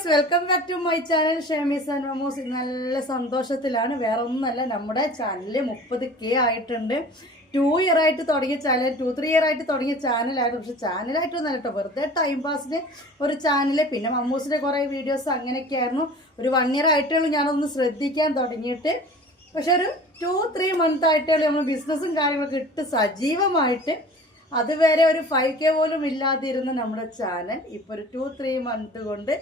Guys, welcome back to my channel Shemees and Mamoos. നല്ല സന്തോഷത്തിലാണ്. വേറെ ഒന്നുമല്ല, നമ്മുടെ ചാനലിൽ 30K ആയിട്ടുണ്ട്. 2 ഇയർ ആയിട്ട് തുടങ്ങിയ ചാനൽ, 2-3 ഇയർ ആയിട്ട് തുടങ്ങിയ ചാനലായിരുന്നു. പക്ഷെ ചാനലായിട്ടൊന്നും കേട്ടോ, വെറുതെ ടൈം പാസിന് ഒരു ചാനൽ. പിന്നെ മമ്മൂസിൻ്റെ കുറേ വീഡിയോസ് അങ്ങനെയൊക്കെ ആയിരുന്നു. ഒരു 1 ഇയർ ആയിട്ടുള്ളൂ ഞാനൊന്ന് ശ്രദ്ധിക്കാൻ തുടങ്ങിയിട്ട്. പക്ഷെ ഒരു 2-3 മന്ത് ആയിട്ടുള്ളൂ നമ്മൾ ബിസിനസ്സും കാര്യങ്ങളൊക്കെ ഇട്ട് സജീവമായിട്ട്. അതുവരെ ഒരു 5K പോലും ഇല്ലാതിരുന്ന നമ്മുടെ ചാനൽ ഇപ്പോൾ ഒരു 2-3 മന്ത് കൊണ്ട്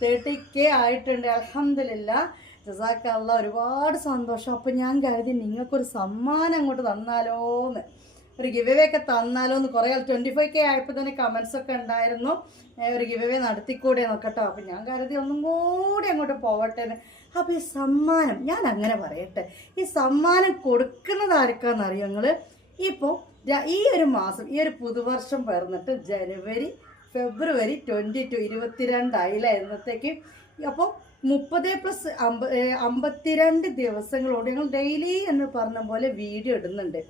30K ആയിട്ടുണ്ട്. അൽഹംദുലില്ലാ, ജസാക്കല്ലാഹ്. ഒരുപാട് സന്തോഷം. അപ്പം ഞാൻ കരുതി നിങ്ങൾക്കൊരു സമ്മാനം അങ്ങോട്ട് തന്നാലോന്ന്, ഒരു ഗിവ് അവേ ഒക്കെ തന്നാലോന്ന്. കുറേ 25K ആയപ്പോൾ തന്നെ കമൻസൊക്കെ ഉണ്ടായിരുന്നു, ഒരു ഗിവ് അവേ നടത്തിക്കൂടെ നോക്കട്ടോ. അപ്പം ഞാൻ കരുതി ഒന്നും കൂടി അങ്ങോട്ട് പോവട്ടെ. അപ്പോൾ ഈ സമ്മാനം ഞാൻ അങ്ങനെ പറയട്ടെ, ഈ സമ്മാനം കൊടുക്കുന്നത് ആർക്കാണെന്നറിയോ നിങ്ങൾ? ഇപ്പോൾ ഈ ഒരു മാസം, ഈ ഒരു പുതുവർഷം പിറന്നിട്ട് ജനുവരി, ഫെബ്രുവരി 22 ആയില്ല എന്നത്തേക്ക്. അപ്പോൾ 30+52 ദിവസങ്ങളോട് ഞങ്ങൾ ഡെയിലി എന്ന് പറഞ്ഞ പോലെ വീഡിയോ ഇടുന്നുണ്ട്.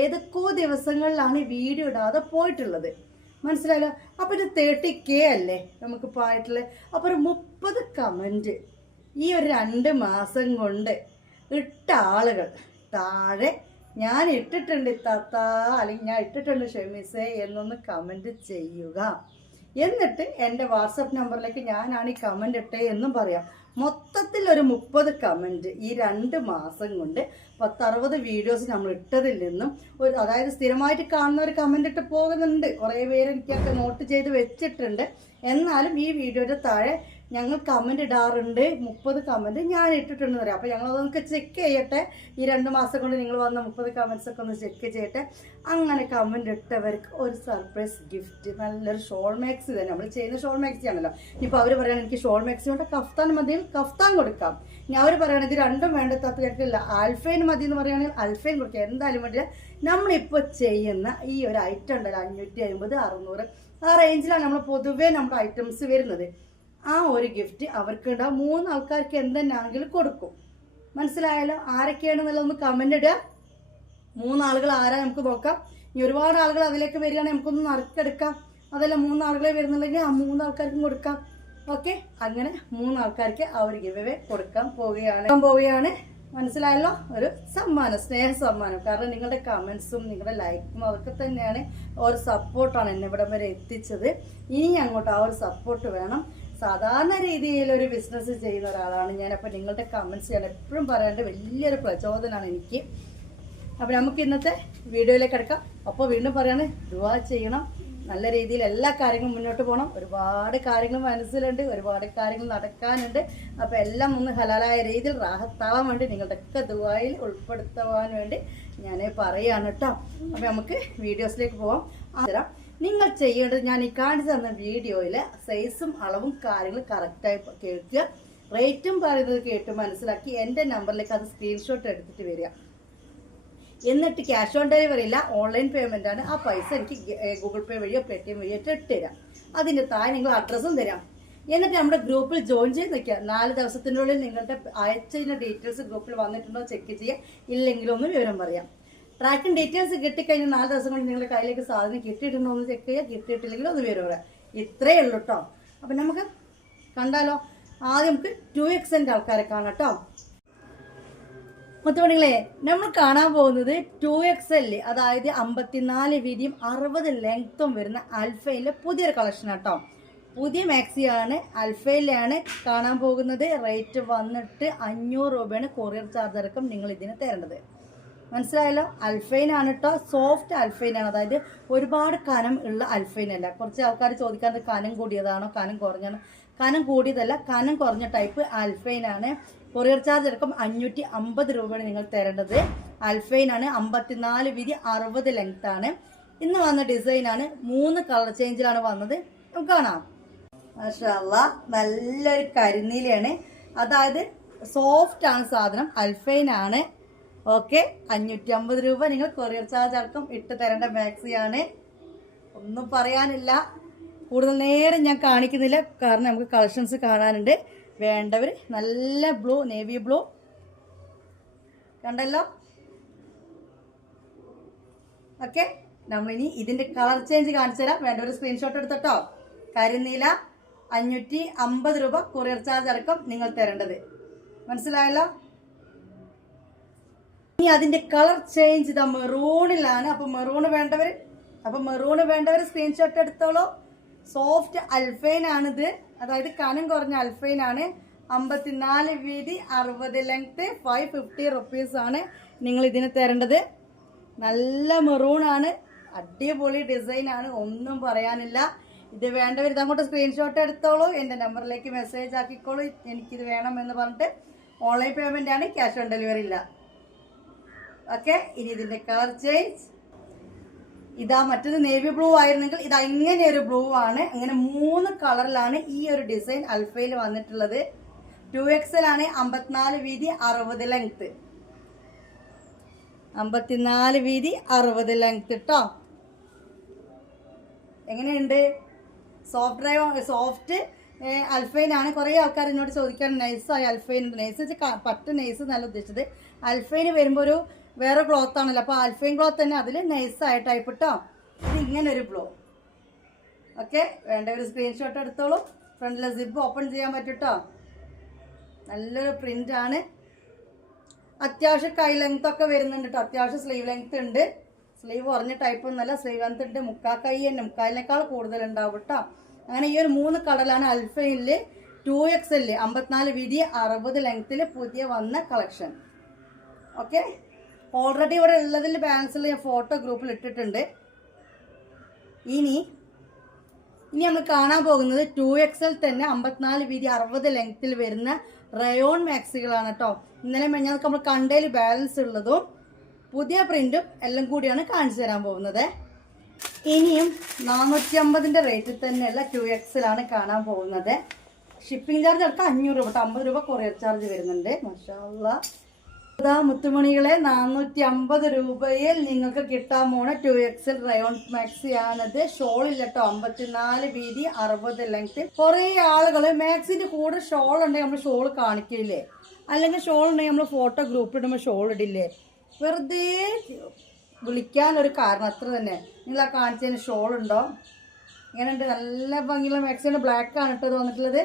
ഏതൊക്കെ ദിവസങ്ങളിലാണ് വീഡിയോ ഇടാതെ പോയിട്ടുള്ളത്, മനസ്സിലായല്ലോ. അപ്പോൾ ഇത് 30K അല്ലേ നമുക്കിപ്പോൾ ആയിട്ടുള്ളത്. അപ്പോൾ ഒരു 30 കമൻറ്റ് ഈ ഒരു 2 മാസം കൊണ്ട് ഇട്ട ആളുകൾ താഴെ ഞാൻ ഇട്ടിട്ടുണ്ട് താത്ത, അല്ലെങ്കിൽ ഞാൻ ഇട്ടിട്ടുണ്ട് ഷെമീസേ എന്നൊന്ന് കമൻറ്റ് ചെയ്യുക. എന്നിട്ട് എൻ്റെ വാട്സപ്പ് നമ്പറിലേക്ക് ഞാനാണ് ഈ കമൻറ്റ് ഇട്ടേ എന്നും പറയാം. മൊത്തത്തിൽ ഒരു 30 കമൻറ്റ് ഈ 2 മാസം കൊണ്ട് 10-60 വീഡിയോസ് നമ്മൾ ഇട്ടതിൽ നിന്നും ഒരു, അതായത് സ്ഥിരമായിട്ട് കാണുന്നവർ കമൻറ്റ് ഇട്ട് പോകുന്നുണ്ട്. കുറേ പേര് എനിക്കൊക്കെ നോട്ട് ചെയ്ത് വെച്ചിട്ടുണ്ട്. എന്നാലും ഈ വീഡിയോയുടെ താഴെ ഞങ്ങൾ കമൻറ്റ് ഇടാറുണ്ട്. 30 കമൻറ്റ് ഞാൻ ഇട്ടിട്ടുണ്ടെന്ന് പറയാം. അപ്പോൾ ഞങ്ങളതൊക്കെ ചെക്ക് ചെയ്യട്ടെ. ഈ 2 മാസം കൊണ്ട് നിങ്ങൾ വന്ന 30 കമൻറ്റ്സൊക്കെ ഒന്ന് ചെക്ക് ചെയ്യട്ടെ. അങ്ങനെ കമൻറ്റ് ഇട്ടവർക്ക് ഒരു സർപ്രൈസ് ഗിഫ്റ്റ്, നല്ലൊരു ഷോൾ മാക്സി തന്നെ. നമ്മൾ ചെയ്യുന്ന ഷോൾ മാക്സി ആണല്ലോ. ഇപ്പോൾ അവർ പറയുകയാണ് എനിക്ക് ഷോൾ മാക്സി കൊണ്ട് കഫ്താൻ മതിയിൽ കഫ്താൻ കൊടുക്കാം. ഇനി അവർ പറയുകയാണെങ്കിൽ ഇത് രണ്ടും വേണ്ടത്താത്ത ഞങ്ങൾക്കില്ല, ആൽഫൈൻ മതി എന്ന് പറയുകയാണെങ്കിൽ ആൽഫൈൻ കൊടുക്കാം. എന്തായാലും വേണ്ടില്ല. നമ്മളിപ്പോൾ ചെയ്യുന്ന ഈ ഒരു ഐറ്റം ഉണ്ടല്ലോ, 550-600 ആ റേഞ്ചിലാണ് നമ്മൾ പൊതുവേ നമ്മുടെ ഐറ്റംസ് വരുന്നത്. ആ ഒരു ഗിഫ്റ്റ് അവർക്ക് ഉണ്ടാവും. 3 ആൾക്കാർക്ക് എന്തെന്നാണെങ്കിലും കൊടുക്കും. മനസ്സിലായാലോ? ആരൊക്കെയാണെന്നുള്ളതൊന്ന് കമൻ്റ് ഇടുക. 3 ആളുകൾ ആരാ നമുക്ക് നോക്കാം. ഇനി ഒരുപാട് ആളുകൾ അതിലേക്ക് വരികയാണെങ്കിൽ നമുക്കൊന്ന് നറുക്കെടുക്കാം. അതല്ല 3 ആളുകളെ വരുന്നുണ്ടെങ്കിൽ ആ 3 ആൾക്കാർക്കും കൊടുക്കാം. ഓക്കെ, അങ്ങനെ 3 ആൾക്കാർക്ക് ആ ഒരു ഗിവ് അവേ കൊടുക്കാൻ പോവുകയാണ്. മനസ്സിലായല്ലോ? ഒരു സമ്മാനം, സ്നേഹ സമ്മാനം. കാരണം നിങ്ങളുടെ കമൻസും നിങ്ങളുടെ ലൈക്കും അതൊക്കെ തന്നെയാണ്, ഒരു സപ്പോർട്ടാണ് എന്നെ ഇവിടം വരെ എത്തിച്ചത്. ഇനി അങ്ങോട്ട് ആ ഒരു സപ്പോർട്ട് വേണം. സാധാരണ രീതിയിൽ ഒരു ബിസിനസ് ചെയ്യുന്ന ഒരാളാണ് ഞാൻ. അപ്പോൾ നിങ്ങളുടെ കമൻസ് ഞാൻ എപ്പോഴും പറയാണ്ട് വലിയൊരു പ്രചോദനമാണ് എനിക്ക്. അപ്പോൾ നമുക്ക് ഇന്നത്തെ വീഡിയോയിലേക്ക് കിടക്കാം. അപ്പോൾ വീണ്ടും പറയാണ്, ദുആ ചെയ്യണം. നല്ല രീതിയിൽ എല്ലാ കാര്യങ്ങളും മുന്നോട്ട് പോകണം. ഒരുപാട് കാര്യങ്ങൾ മനസ്സിലുണ്ട്, ഒരുപാട് കാര്യങ്ങൾ നടക്കാനുണ്ട്. അപ്പോൾ എല്ലാം ഒന്ന് ഹലാലായ രീതിയിൽ റാഹത്താവാൻ വേണ്ടി നിങ്ങളുടെയൊക്കെ ദുആയിൽ ഉൾപ്പെടുത്തുവാൻ വേണ്ടി ഞാൻ പറയുകയാണ് കേട്ടോ. അപ്പോൾ നമുക്ക് വീഡിയോസിലേക്ക് പോവാം. നിങ്ങൾ ചെയ്യേണ്ടത്, ഞാൻ ഈ കാണിച്ചു തന്ന വീഡിയോയിൽ സൈസും അളവും കാര്യങ്ങളും കറക്റ്റായി കേൾക്കുക. റേറ്റും പറയുന്നത് കേട്ട് മനസ്സിലാക്കി എൻ്റെ നമ്പറിലേക്ക് അത് സ്ക്രീൻഷോട്ട് എടുത്തിട്ട് വരിക. എന്നിട്ട് ക്യാഷ് ഓൺ ഡെലിവറി ഇല്ല, ഓൺലൈൻ പേയ്മെൻ്റ് ആണ്. ആ പൈസ എനിക്ക് ഗൂഗിൾ പേ വഴിയോ പേടിഎം വഴിയോ ഇട്ട് തരാം. അതിൻ്റെ താഴെ നിങ്ങൾ അഡ്രസ്സും തരാം. എന്നിട്ട് നമ്മുടെ ഗ്രൂപ്പിൽ ജോയിൻ ചെയ്ത് നിൽക്കുക. 4 ദിവസത്തിനുള്ളിൽ നിങ്ങളുടെ അയച്ചതിൻ്റെ ഡീറ്റെയിൽസ് ഗ്രൂപ്പിൽ വന്നിട്ടുണ്ടോ ചെക്ക് ചെയ്യുക. ഇല്ലെങ്കിലൊന്ന് വിവരം പറയാം. ട്രാക്കിംഗ് ഡീറ്റെയിൽസ് കിട്ടിക്കഴിഞ്ഞാൽ 4 ദിവസം കൊണ്ട് നിങ്ങളുടെ കയ്യിലേക്ക് സാധനം കിട്ടിയിട്ടുണ്ടോ എന്ന് ചെക്ക് ചെയ്യുക. കിട്ടിയിട്ടില്ലെങ്കിൽ ഒന്ന് വിവരം പറയാം. ഇത്രയേ ഉള്ളൂ കേട്ടോ. അപ്പം നമുക്ക് കണ്ടാലോ? ആദ്യം നമുക്ക് 2Xൻ്റെ ആൾക്കാരെ കാണാം കേട്ടോ. മുത്തുമണികളെ, നമ്മൾ കാണാൻ പോകുന്നത് 2XL, അതായത് 54 വീതിയും 60 ലെങ്ത്തും വരുന്ന അൽഫയിലെ പുതിയൊരു കളക്ഷൻ കേട്ടോ. പുതിയ മാക്സിയാണ്, അൽഫയിലാണ് കാണാൻ പോകുന്നത്. റേറ്റ് വന്നിട്ട് 500 രൂപയാണ്. കൊറിയർ ചാർജ് അടക്കം നിങ്ങൾ ഇതിന് തരേണ്ടത്. മനസ്സിലായല്ലോ? അൽഫൈനാണ് കേട്ടോ. സോഫ്റ്റ് അൽഫൈനാണ്, അതായത് ഒരുപാട് കനം ഉള്ള അൽഫൈനല്ല. കുറച്ച് ആൾക്കാർ ചോദിക്കാറുണ്ട് കനം കൂടിയതാണോ കനം കുറഞ്ഞാണോ. കനം കൂടിയതല്ല, കനം കുറഞ്ഞ ടൈപ്പ് അൽഫൈനാണ്. കൊറിയർ ചാർജ് അടക്കം 550 രൂപയാണ് നിങ്ങൾ തരേണ്ടത്. അൽഫൈനാണ്, 54 വീതി 60 ലെങ്ത് ആണ്. ഇന്ന് വന്ന ഡിസൈനാണ്. 3 കളർ ചേഞ്ചിലാണ് വന്നത്. നമുക്ക് കാണാം. മാഷാ അല്ലാഹ്, നല്ലൊരു കരിനീലയാണ്. അതായത് സോഫ്റ്റ് ആണ് സാധനം, അൽഫൈനാണ്. ഓക്കെ, 550 രൂപ നിങ്ങൾ കൊറിയർ ചാർജ് അടക്കം ഇട്ട് തരേണ്ട മാക്സിയാണ്. ഒന്നും പറയാനില്ല. കൂടുതൽ നേരം ഞാൻ കാണിക്കുന്നില്ല, കാരണം നമുക്ക് കളക്ഷൻസ് കാണാനുണ്ട്. വേണ്ടവർ നല്ല ബ്ലൂ, നേവി ബ്ലൂ കണ്ടല്ലോ. ഓക്കെ, നമ്മളിനി ഇതിൻ്റെ കളർ ചേഞ്ച് കാണിച്ചു തരാം. വേണ്ടവർ സ്ക്രീൻഷോട്ട് എടുത്തിട്ടോ. കരിനീല, 550 രൂപ കൊറിയർ ചാർജ് അടക്കം നിങ്ങൾ തരേണ്ടത്. മനസ്സിലായല്ലോ? ഇനി അതിന്റെ കളർ ചേഞ്ച് ഇതാ മെറൂണിലാണ്. അപ്പൊ മെറൂണ് വേണ്ടവർ സ്ക്രീൻഷോട്ട് എടുത്തോളൂ. സോഫ്റ്റ് അൽഫൈൻ ആണിത്, അതായത് കനം കുറഞ്ഞ അൽഫൈൻ ആണ്. 54 വീതി 60 ലെങ്ത് 550 റുപ്പീസ് ആണ് നിങ്ങൾ ഇതിന് തരേണ്ടത്. നല്ല മെറൂൺ ആണ്, അടിപൊളി ഡിസൈൻ ആണ്, ഒന്നും പറയാനില്ല. ഇത് വേണ്ടവർ ഇതങ്ങോട്ട് സ്ക്രീൻഷോട്ട് എടുത്തോളൂ, എൻ്റെ നമ്പറിലേക്ക് മെസ്സേജ് ആക്കിക്കോളൂ. എനിക്കിത് വേണമെന്ന് പറഞ്ഞിട്ട്. ഓൺലൈൻ പേയ്മെന്റ് ആണ്, ക്യാഷ് ഓൺ ഡെലിവറി ഇല്ല. ഓക്കെ, ഇനി ഇതിന്റെ കളർ ചേഞ്ച് ഇതാ. മറ്റത് നേവി ബ്ലൂ ആയിരുന്നെങ്കിൽ ഇത് ഇങ്ങനെ ഒരു ബ്ലൂ ആണ്. അങ്ങനെ 3 കളറിലാണ് ഈ ഒരു ഡിസൈൻ അൽഫയിൽ വന്നിട്ടുള്ളത്. 2XL ആണ്. 54 വീതി 60 ലെങ്ത്. 54 വീതി 60 ലെങ്ത് കേട്ടോ. എങ്ങനെയുണ്ട്? സോഫ്റ്റ് അൽഫൈൻ ആണ്. കുറേ ആൾക്കാർ എന്നോട് ചോദിക്കാൻ നൈസായ അൽഫൈൻ ഉണ്ട്. നൈസ് വെച്ചാൽ പട്ട് നൈസ് എന്നല്ല ഉദ്ദേശിച്ചത്. അൽഫൈന് വരുമ്പോൾ ഒരു വേറെ ക്ലോത്ത് ആണല്ലോ, അപ്പോൾ അൽഫൈൻ ക്ലോത്ത് തന്നെ അതിൽ നൈസായ ടൈപ്പ് കേട്ടോ. ഇത് ഇങ്ങനെ ഒരു ബ്ലൂ. ഓക്കെ, വേണ്ട ഒരു സ്ക്രീൻഷോട്ട് എടുത്തോളൂ. ഫ്രണ്ടിലെ സിബ് ഓപ്പൺ ചെയ്യാൻ പറ്റും കേട്ടോ. നല്ലൊരു പ്രിന്റ് ആണ്. അത്യാവശ്യം കൈ ലെങ്ത് ഒക്കെ വരുന്നുണ്ട് കേട്ടോ. അത്യാവശ്യം സ്ലീവ് ലെങ്ത് ഉണ്ട്. സ്ലീവ് കുറഞ്ഞ ടൈപ്പ് ഒന്നല്ല, സ്ലീവ് ലെങ്ത് ഉണ്ട്. മുക്കാൽ തന്നെ, മുക്കാലിനേക്കാൾ കൂടുതൽ ഉണ്ടാവും കേട്ടോ. അങ്ങനെ ഈ ഒരു 3 കളറിലാണ് അൽഫൈനിൽ 2XL 54 വീതി 60 ലെങ്ത്തിൽ പുതിയ വന്ന കളക്ഷൻ. ഓക്കെ, ഓൾറെഡി ഇവിടെ ഉള്ളതിൽ ബാലൻസിൽ ഞാൻ ഫോട്ടോ ഗ്രൂപ്പിൽ ഇട്ടിട്ടുണ്ട്. ഇനി നമ്മൾ കാണാൻ പോകുന്നത് 2XL തന്നെ 54 വീതി 60 ലെങ്ത്തിൽ വരുന്ന റയോൺ മാക്സികളാണ് കേട്ടോ. ഇന്നലെ ഞങ്ങൾക്ക് നമ്മൾ കണ്ടതിൽ ബാലൻസ് ഉള്ളതും പുതിയ പ്രിന്റും എല്ലാം കൂടിയാണ് കാണിച്ചു തരാൻ പോകുന്നത്. ഇനിയും 450 റേറ്റിൽ തന്നെയുള്ള 2XL ആണ് കാണാൻ പോകുന്നത്. ഷിപ്പിംഗ് ചാർജ് അടക്കം 500 രൂപ, 50 രൂപ കൊറിയർ ചാർജ് വരുന്നുണ്ട്. മാഷാ അല്ലാഹ്. മുത്തുമണികളെ 450 രൂപയിൽ നിങ്ങൾക്ക് കിട്ടാൻ പോണ 2XL റയോൺ മാക്സി ആണത്. ഷോൾ ഇല്ല കേട്ടോ. 54 വീതി 60 ലെങ്ത്. കുറെ ആളുകൾ മാക്സിന്റെ കൂടെ ഷോൾ ഉണ്ടെങ്കിൽ നമ്മൾ ഷോൾ കാണിക്കില്ലേ, അല്ലെങ്കിൽ ഷോൾ ഉണ്ടെങ്കിൽ നമ്മൾ ഫോട്ടോ ഗ്രൂപ്പിൽ ഇടുമ്പോൾ ഷോൾ ഇടില്ലേ. വെറുതെ വിളിക്കാനൊരു കാരണം, അത്ര തന്നെ. നിങ്ങൾ ആ കാണിച്ചതിന് ഷോൾ ഉണ്ടോ? ഇങ്ങനെയുണ്ട്. നല്ല ഭംഗിയുള്ള മാക്സിന്റെ ബ്ലാക്ക് ആണ് കേട്ടോ ഇത് വന്നിട്ടുള്ളത്.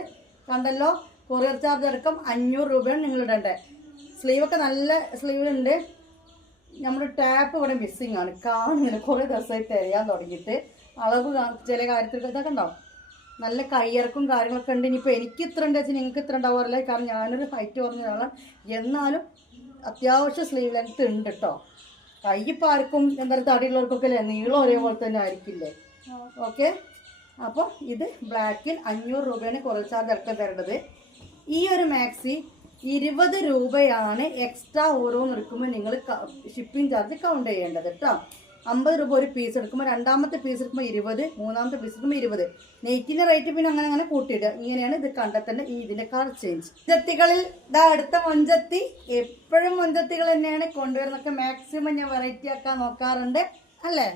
കണ്ടല്ലോ? കൊറിയർ ചാർജ് അടക്കം 500 രൂപയാണ് നിങ്ങൾ ഇടേണ്ടത്. സ്ലീവൊക്കെ നല്ല സ്ലീവിലുണ്ട്. നമ്മുടെ ടാപ്പ് ഇവിടെ മിസ്സിങ് ആണ്, കാണുന്നില്ല. കുറേ ദിവസമായി തിരയാൻ തുടങ്ങിയിട്ട്. അളവ് ചില കാര്യത്തിൽ ഇതൊക്കെ ഉണ്ടാവും. നല്ല കയ്യിറക്കും കാര്യങ്ങളൊക്കെ ഉണ്ട്. ഇനിയിപ്പോൾ എനിക്ക് ഇത്ര ഉണ്ട് വെച്ചാൽ നിങ്ങൾക്ക് ഇത്ര ഉണ്ടാവാറില്ല, കാരണം ഞാനൊരു ഹൈറ്റ് കുറഞ്ഞ ഒരാളാണ്. എന്നാലും അത്യാവശ്യം സ്ലീവ് ലെങ്ത് ഉണ്ട് കേട്ടോ. കയ്യിപ്പോൾ ആർക്കും എന്തായാലും തടിയുള്ളവർക്കൊക്കെ അല്ലേ നീളം ഒരേപോലെ തന്നെ ആയിരിക്കില്ലേ. ഓക്കെ, അപ്പോൾ ഇത് ബ്ലാക്കിൽ 500 രൂപയാണ് കൊറിയർ ചാർജ് അടക്കം തരേണ്ടത്. ഈ ഒരു മാക്സി 20 രൂപയാണ് എക്സ്ട്രാ ഓരോന്ന് എടുക്കുമ്പോൾ നിങ്ങൾ ഷിപ്പിംഗ് ചാർജ് കൗണ്ട് ചെയ്യേണ്ടത് കേട്ടോ. 50 രൂപ ഒരു പീസ് എടുക്കുമ്പോൾ, രണ്ടാമത്തെ പീസ് എടുക്കുമ്പോൾ 20, മൂന്നാമത്തെ പീസ് എടുക്കുമ്പോൾ 20. നെയ്റ്റിൻ്റെ റേറ്റ് പിന്നെ അങ്ങനെ കൂട്ടിയിടുക. ഇങ്ങനെയാണ് ഇത് കണ്ടെത്തേണ്ട ഇതിൻ്റെ കളർ ചേഞ്ച്. മൊഞ്ചത്തികളിൽ ഇതാ അടുത്ത മൊഞ്ചത്തി. എപ്പോഴും മൊഞ്ചത്തികൾ തന്നെയാണ് കൊണ്ടുവരുന്നൊക്കെ. മാക്സിമം ഞാൻ വെറൈറ്റി ആക്കാൻ നോക്കാറുണ്ട് അല്ലേ.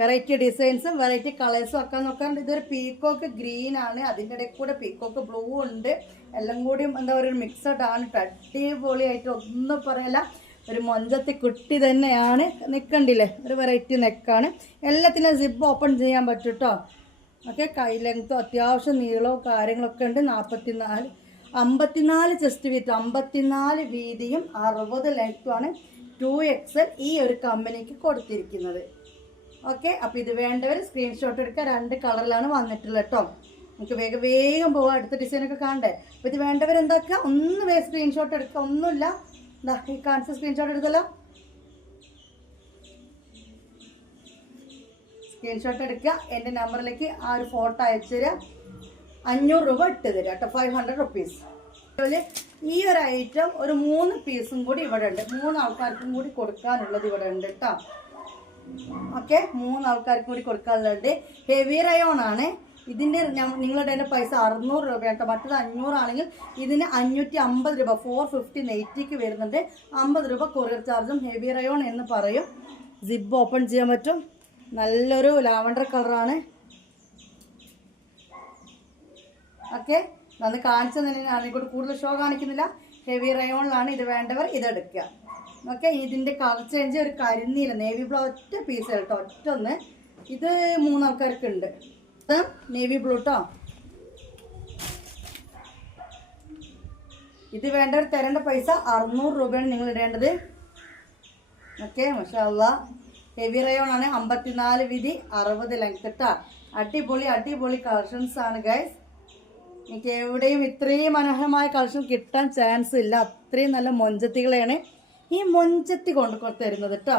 വെറൈറ്റി ഡിസൈൻസും വെറൈറ്റി കളേഴ്സും ആക്കാൻ നോക്കാറുണ്ട്. ഇതൊരു പീക്കോക്ക് ഗ്രീൻ ആണ്, അതിൻ്റെ ഇടയിൽ കൂടെ പീക്കോക്ക് ബ്ലൂ ഉണ്ട്. എല്ലാം കൂടിയും എന്താ പറയുക, മിക്സഡ് ആണ്. അടിപൊളിയായിട്ട് ഒന്നും പറയല്ല. ഒരു മൊഞ്ചത്തി കുട്ടി തന്നെയാണ്. നിൽക്കണ്ടില്ലേ, ഒരു വെറൈറ്റി നെക്കാണ്. എല്ലാത്തിനും സിബ് ഓപ്പൺ ചെയ്യാൻ പറ്റും കേട്ടോ. ഓക്കെ, കൈ ലെങ്ത്തും അത്യാവശ്യം നീളവും കാര്യങ്ങളൊക്കെ ഉണ്ട്. 54 ചെസ്റ്റ് വീത്ത്, 54 വീതിയും 60 ലെങ്ത്തുമാണ് 2XL ഈ ഒരു കമ്പനിക്ക് കൊടുത്തിരിക്കുന്നത്. ഓക്കെ, അപ്പോൾ ഇത് വേണ്ടവർ സ്ക്രീൻഷോട്ട് എടുക്കുക. 2 കളറിലാണ് വന്നിട്ടുള്ളത് കേട്ടോ. നമുക്ക് വേഗം പോവാം, അടുത്ത ഡിസൈനൊക്കെ കാണണ്ടേ. അപ്പോൾ ഇത് വേണ്ടവർ എന്താക്കുക, ഒന്ന് വേഗം സ്ക്രീൻഷോട്ട് എടുക്കുക. ഒന്നുമില്ല, എന്താ ഈ കാണിച്ച സ്ക്രീൻഷോട്ട് എടുത്തല്ലോ. സ്ക്രീൻഷോട്ട് എടുക്കുക, എൻ്റെ നമ്പറിലേക്ക് ആ ഒരു ഫോട്ടോ അയച്ചു തരിക. 500 രൂപ ഇട്ട് തരിക കേട്ടോ. 500 റുപ്പീസ്. അതുപോലെ ഈ ഒരു ഐറ്റം ഒരു 3 പീസും കൂടി ഇവിടെ ഉണ്ട്. 3 ആൾക്കാർക്കും കൂടി കൊടുക്കാനുള്ളത് ഇവിടെ ഉണ്ട് കേട്ടോ. ഓക്കെ, 3 ആൾക്കാർക്ക് കൂടി കൊടുക്കാനുള്ളത്. ഹെവി റയോൺ ആണ്. ഇതിൻ്റെ നിങ്ങളുടെ പൈസ 600 രൂപ കേട്ടോ. മറ്റത് 500 ആണെങ്കിൽ ഇതിന് 550 രൂപ 450 നെയ്റ്റിക്ക് വരുന്നുണ്ട്. 50 രൂപ കൊറിയർ ചാർജും. ഹെവി റയോൺ എന്ന് പറയും. സിബ് ഓപ്പൺ ചെയ്യാൻ പറ്റും. നല്ലൊരു ലാവണ്ടർ കളറാണ്. ഓക്കെ, അത് കാണിച്ചത് അതിനെക്കൂടെ കൂടുതൽ ഷോ കാണിക്കുന്നില്ല. ഹെവി റയോണിലാണ്. ഇത് വേണ്ടവർ ഇതെടുക്കുക. ഓക്കെ, ഇതിൻ്റെ കളർ ചേഞ്ച് ഒരു കരിനീല നേവി ബ്ലൂ ഒറ്റ പീസ് കേട്ടോ. ഒറ്റ ഒന്ന്. ഇത് 3 ആൾക്കാർക്ക് ഉണ്ട്. നേവി ബ്ലൂ കേട്ടോ. ഇത് വേണ്ടവർ തരേണ്ട പൈസ 600 രൂപയാണ് നിങ്ങൾ ഇടേണ്ടത്. ഓക്കെ, മാഷാ അല്ലാഹ്. ഹെവി റയോൺ ആണ്, 54 വീതി 60 ലെങ്ത് കേട്ടോ. അടിപൊളി അടിപൊളി കളക്ഷൻസ് ആണ് ഗൈസ്. എനിക്ക് എവിടെയും ഇത്രയും മനോഹരമായ കളക്ഷൻ കിട്ടാൻ ചാൻസ് ഇല്ല. അത്രയും നല്ല മൊഞ്ചത്തികളെയാണ് ഈ മൊഞ്ചത്തി കൊണ്ട് തരുന്നത് കേട്ടോ.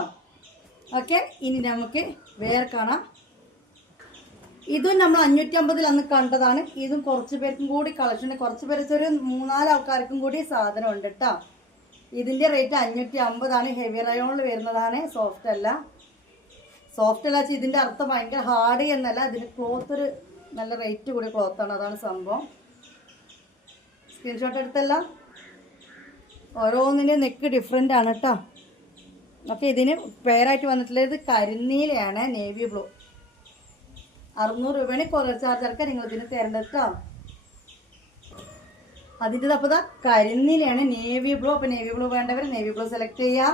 ഓക്കെ, ഇനി നമുക്ക് വേറെ കാണാം. ഇതും നമ്മൾ 550 അന്ന് കണ്ടതാണ്. ഇതും കുറച്ച് പേർക്കും കൂടി കളക്ഷൻ, കുറച്ച് പേര് ഒരു 3-4 ആൾക്കാർക്കും കൂടി സാധനം ഉണ്ട് കേട്ടോ. ഇതിൻ്റെ റേറ്റ് 550 ആണ്. ഹെവി റയോണിൽ വരുന്നതാണ്, സോഫ്റ്റ് അല്ല. സോഫ്റ്റ് അല്ല വെച്ചാൽ ഇതിൻ്റെ അർത്ഥം ഭയങ്കര ഹാർഡ് എന്നല്ല, ഇതിൻ്റെ ക്ലോത്ത് ഒരു നല്ല റേറ്റ് കൂടിയ ക്ലോത്താണ്, അതാണ് സംഭവം. സ്ക്രീൻഷോട്ട് എടുത്തല്ല, ഓരോന്നിൻ്റെ നെക്ക് ഡിഫറെൻ്റ് ആണ് കേട്ടോ. ഓക്കെ, ഇതിന് പെയറായിട്ട് വന്നിട്ടുള്ളത് കരിനീലയാണ്, നേവി ബ്ലൂ. 600 രൂപയാണ് കൊറിയർ ചാർജ് അടക്കം നിങ്ങൾ ഇതിന് തരേണ്ടത് കേട്ടോ. അതിൻ്റെ അപ്പോൾ കരിനീലയാണ്, നേവി ബ്ലൂ. അപ്പോൾ നേവി ബ്ലൂ വേണ്ടവർ നേവി ബ്ലൂ സെലക്ട് ചെയ്യാം.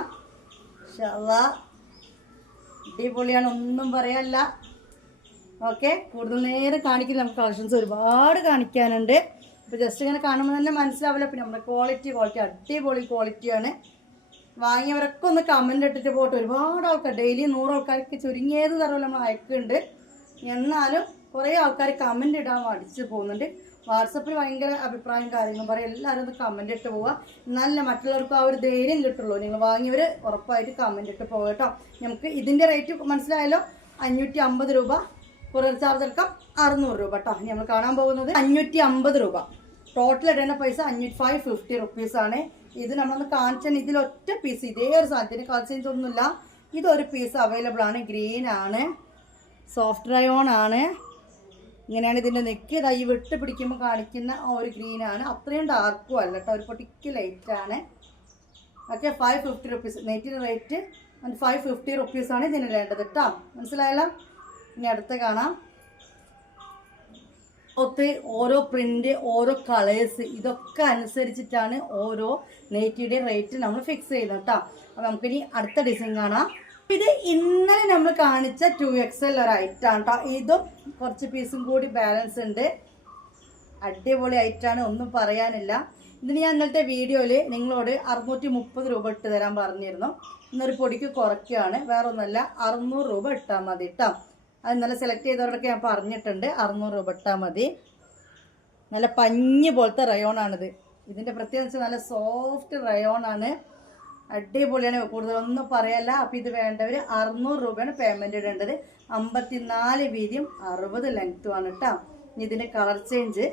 ഇൻഷാല്ലാഹ് അടിപൊളിയാണ്, ഒന്നും പറയാനില്ല. ഓക്കെ, കൂടുതൽ നേരം കാണിക്കില്ല, നമുക്ക് കളക്ഷൻസ് ഒരുപാട് കാണിക്കാനുണ്ട്. അപ്പോൾ ജസ്റ്റ് ഇങ്ങനെ കാണുമ്പോൾ തന്നെ മനസ്സിലാവില്ല. പിന്നെ നമ്മുടെ ക്വാളിറ്റി അടിപൊളി ക്വാളിറ്റിയാണ്. വാങ്ങിയവരൊക്കെ ഒന്ന് കമൻ്റ് ഇട്ടിട്ട് പോട്ടെ. ഒരുപാട് ആൾക്കാർ ഡെയിലി 100 ആൾക്കാർക്ക് ചുരുങ്ങിയത് തരവില്ല നമ്മൾ അയക്കുന്നുണ്ട്. എന്നാലും കുറേ ആൾക്കാർ കമൻ്റ് ഇടാൻ മടിച്ച് പോകുന്നുണ്ട്. വാട്സപ്പിൽ ഭയങ്കര അഭിപ്രായം കാര്യങ്ങളും പറയും. എല്ലാവരും ഒന്ന് കമൻ്റ് ഇട്ട് പോവുക, എന്നാലേ മറ്റുള്ളവർക്ക് ആ ഒരു ധൈര്യം കിട്ടുള്ളൂ. നിങ്ങൾ വാങ്ങിയവർ ഉറപ്പായിട്ട് കമൻ്റ് ഇട്ട് പോകുക കേട്ടോ. നമുക്ക് ഇതിൻ്റെ റേറ്റ് മനസ്സിലായല്ലോ, 550 രൂപ കൊറിയർ ചാർജ് അടക്കം 600 രൂപ കേട്ടോ. ഇനി നമ്മൾ കാണാൻ പോകുന്നത് 550 രൂപ. ടോട്ടൽ ഇടേണ്ട പൈസ 550 റുപ്പീസാണ്. ഇത് നമ്മളൊന്ന് കാണിച്ചാൽ ഇതിലൊറ്റ പീസ്, ഇതേ ഒരു സാധനത്തിന് കളർ ചേഞ്ച് ഒന്നുമില്ല. ഇതൊരു പീസ് അവൈലബിൾ ആണ്. ഗ്രീൻ ആണ്, സോഫ്റ്റ് റയോൺ ആണ്. ഇങ്ങനെയാണ് ഇതിൻ്റെ നെക്ക്. ഈ വിട്ട് പിടിക്കുമ്പോൾ കാണിക്കുന്ന ആ ഒരു ഗ്രീനാണ്. അത്രയും ഡാർക്കും അല്ല കേട്ടോ, ഒരു പൊട്ടിക്ക് ലൈറ്റാണ്. Okay, 550 rupees. നെറ്റിൻ്റെ റേറ്റ് 550 റുപ്പീസാണ് ഇതിന് വേണ്ടത് കേട്ടോ. മനസ്സിലായല്ലോ? ഇനി അടുത്ത കാണാം. ഓരോ പ്രിന്റ്, ഓരോ കളേഴ്സ്, ഇതൊക്കെ അനുസരിച്ചിട്ടാണ് ഓരോ നെറ്റിയുടെ റേറ്റ് നമ്മൾ ഫിക്സ് ചെയ്യുന്നത് കേട്ടോ. അപ്പോൾ നമുക്കിനി അടുത്ത ഡിസൈൻ കാണാം. ഇത് ഇന്നലെ നമ്മൾ കാണിച്ച 2XL ഒരു ഐറ്റാണ് കേട്ടോ. ഇതും കുറച്ച് പീസും കൂടി ബാലൻസ് ഉണ്ട്. അടിപൊളി ഐറ്റാണ്, ഒന്നും പറയാനില്ല. ഇതിന് ഞാൻ ഇന്നലത്തെ വീഡിയോയിൽ നിങ്ങളോട് 630 രൂപ ഇട്ട് തരാൻ പറഞ്ഞിരുന്നു. ഇന്നൊരു പൊടിക്ക് കുറയ്ക്കുകയാണ്, വേറെ ഒന്നുമല്ല, 600 രൂപ ഇട്ടാൽ മതി കേട്ടോ. അത് ഇന്നലെ സെലക്ട് ചെയ്തവരൊക്കെ ഞാൻ പറഞ്ഞിട്ടുണ്ട്, 600 രൂപ ഇട്ടാൽ മതി. നല്ല പഞ്ഞ് പോലത്തെ റയോണാണിത്. ഇതിൻ്റെ പ്രത്യേകത വെച്ചാൽ നല്ല സോഫ്റ്റ് റയോണാണ്, അടിപൊളിയാണ്, കൂടുതലൊന്നും പറയാല്ല. അപ്പം ഇത് വേണ്ടവർ 600 രൂപയാണ് പേയ്മെൻറ്റ് ഇടേണ്ടത്. 54 വീതിയും 60 ലെങ്ത്തുമാണ് കേട്ടോ. ഇതിൻ്റെ കളർ ചേഞ്ച്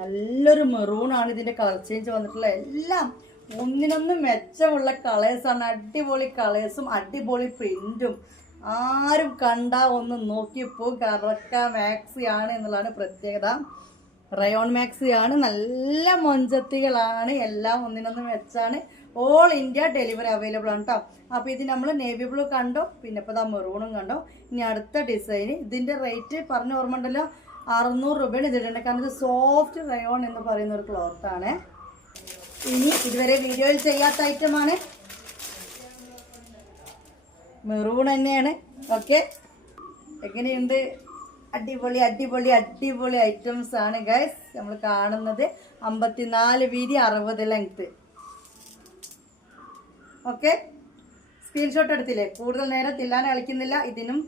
നല്ലൊരു മെറൂണാണ്. ഇതിൻ്റെ കളർ ചേഞ്ച് വന്നിട്ടുള്ള എല്ലാം ഒന്നിനൊന്നും മെച്ചമുള്ള കളേഴ്സാണ്. അടിപൊളി കളേഴ്സും അടിപൊളി പ്രിൻറ്റും. ആരും കണ്ടാൽ ഒന്ന് നോക്കിയപ്പോൾ കറക്ക മാക്സി ആണ് എന്നുള്ളതാണ് പ്രത്യേകത. റയോൺ മാക്സി ആണ്, നല്ല മൊഞ്ചത്തികളാണ്, എല്ലാം ഒന്നിനൊന്നും മെച്ചാണ്. ഓൾ ഇന്ത്യ ഡെലിവറി അവൈലബിൾ ആണ് കേട്ടോ. അപ്പോൾ ഇത് നമ്മൾ നേവി ബ്ലൂ കണ്ടോ, പിന്നെ ഇപ്പോൾ മെറൂണും കണ്ടോ. ഇനി അടുത്ത ഡിസൈൻ, ഇതിൻ്റെ റേറ്റ് പറഞ്ഞ ഓർമ്മ ഉണ്ടല്ലോ, 600 രൂപയാണ് ഇതിട്ടുണ്ട്. കാരണം ഇത് സോഫ്റ്റ് റയോൺ എന്ന് പറയുന്ന ഒരു ക്ലോത്താണ്. ഇനി ഇതുവരെ വീഡിയോയിൽ ചെയ്യാത്ത ഐറ്റമാണ്, മെറൂൺ തന്നെയാണ്. ഓക്കെ, എങ്ങനെയുണ്ട്? അടിപൊളി അടിപൊളി അടിപൊളി ഐറ്റംസ് ആണ് ഗൈസ് നമ്മൾ കാണുന്നത്. 54 വീതി 60 ലെങ്ത്. ഓക്കെ, സ്ക്രീൻഷോട്ട് എടുത്തില്ലേ? കൂടുതൽ നേരം തില്ലാൻ കളിക്കുന്നില്ല. ഇതിനും